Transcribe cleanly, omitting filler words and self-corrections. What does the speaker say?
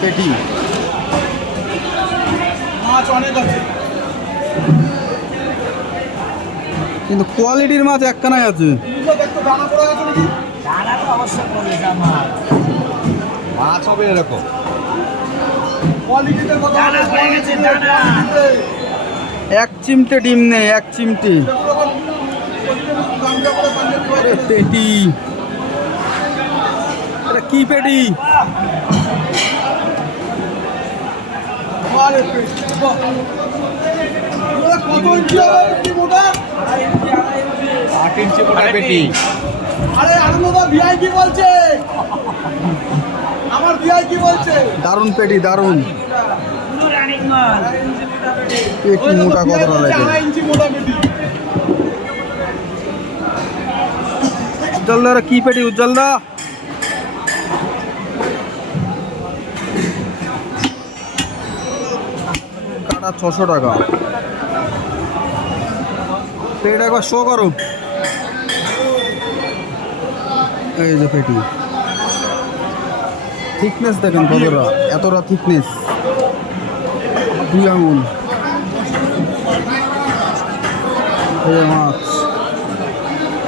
পেটি মাছ অনেক আছে, কিন্তু কোয়ালিটির মাছ একখানাই আছে। দেখতো দানা পড়ে গেছে নাকি? মাছ হবে এরকম। কোয়ালিটিতে কথা বলে, কোয়ালিটিতে। এক চিমটে ডিম নেই, এক চিমটি। আরে পেটি, এটা কি পেটি? কত ইঞ্চি হবে পেটি মোটা? 8 ইঞ্চি মোটা পেটি। আরে আনন্দদা ভিআই কি বলছে? আমার ভিআই কি বলছে? দারুণ পেটি, দারুণ পেটি। মোটা কতটা লাগে? 4 ইঞ্চি মোটা পেটি। উজ্জ্বল দা, কি পেটি উজ্জ্বল দা? কাটা 600 টাকা। পেট একবার শো করো। এই যে পেটি, থিকনেস দেখেন কতটা, এতটা থিকনেস, 2 আঙুল। এই যে মাছ।